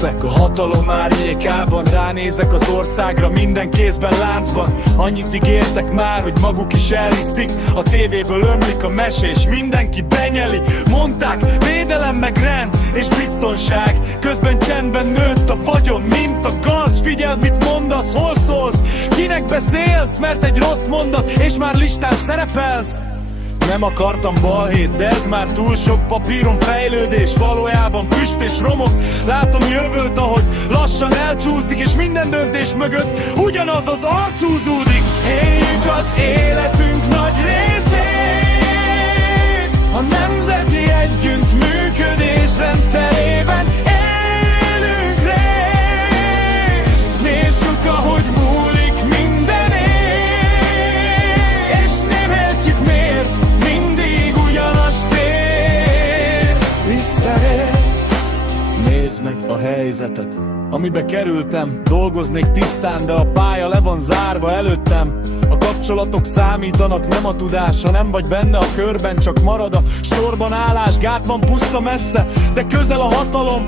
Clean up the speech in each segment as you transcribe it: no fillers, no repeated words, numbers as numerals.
lépek a hatalom árnyékában, ránézek az országra, minden kézben láncban. Annyit ígértek már, hogy maguk is elhiszik, a tévéből ömlik a mese és mindenki benyeli. Mondták, védelem meg rend és biztonság, közben csendben nőtt a vagyon, mint a gaz. Figyeld, mit mondasz, hol szólsz, kinek beszélsz, mert egy rossz mondat és már listán szerepelsz. Nem akartam balhét, de ez már túl sok. Papíron fejlődés, valójában füst és romok. Látom jövőt, ahogy lassan elcsúszik, és minden döntés mögött ugyanaz az arc húzódik. Éljük az életünk nagy részét, a nemzeti együttműködés rendszerében élünk részt. Nézzük, ahogy múlik minden év, és nem értjük miért mindig ugyanaz tér visszaér. Nézd meg a helyzetet, amibe kerültem. Dolgoznék tisztán, de a pálya le van zárva előttem. A kapcsolatok számítanak, nem a tudás. Ha nem vagy benne a körben, csak marad a sorban állás. Gát van puszta messze, de közel a hatalom.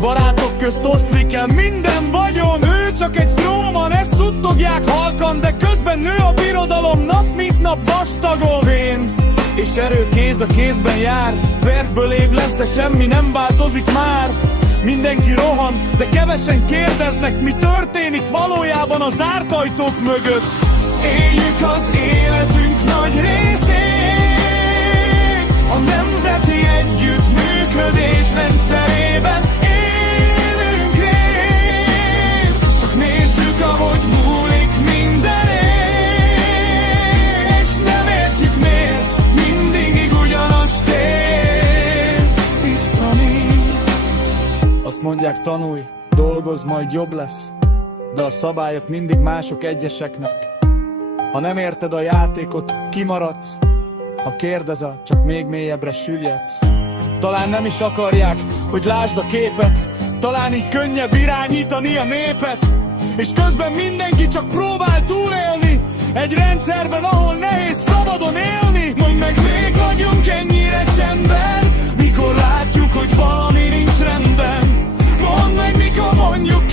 Barátok közt oszlik el minden vagyon. Ő csak egy stróman, ezt suttogják halkan, de közben nő a birodalom nap mint nap vastagon. Pénz és erő kéz a kézben jár, percből év lesz, de semmi nem változik már. Mindenki rohan, de kevesen kérdeznek, mi történik valójában a zárt ajtók mögött. Éljük az életünk nagy részét, a nemzeti együttműködés rendszerében élünk részt. Csak nézzük, ahogy múlik minden év, és nem értjük miért mindig ugyanaz tér vissza mi. Azt mondják, tanulj, dolgozz, majd jobb lesz, de a szabályok mindig mások egyeseknek. Ha nem érted a játékot, kimaradsz, ha kérdezel, csak még mélyebbre süllyedsz. Talán nem is akarják, hogy lásd a képet, talán így könnyebb irányítani a népet, és közben mindenki csak próbál túlélni egy rendszerben, ahol nehéz szabadon élni. Mondd meg, még vagyunk ennyire csendben, mikor látjuk, hogy valami nincs rendben. Mondd meg, mikor mondjuk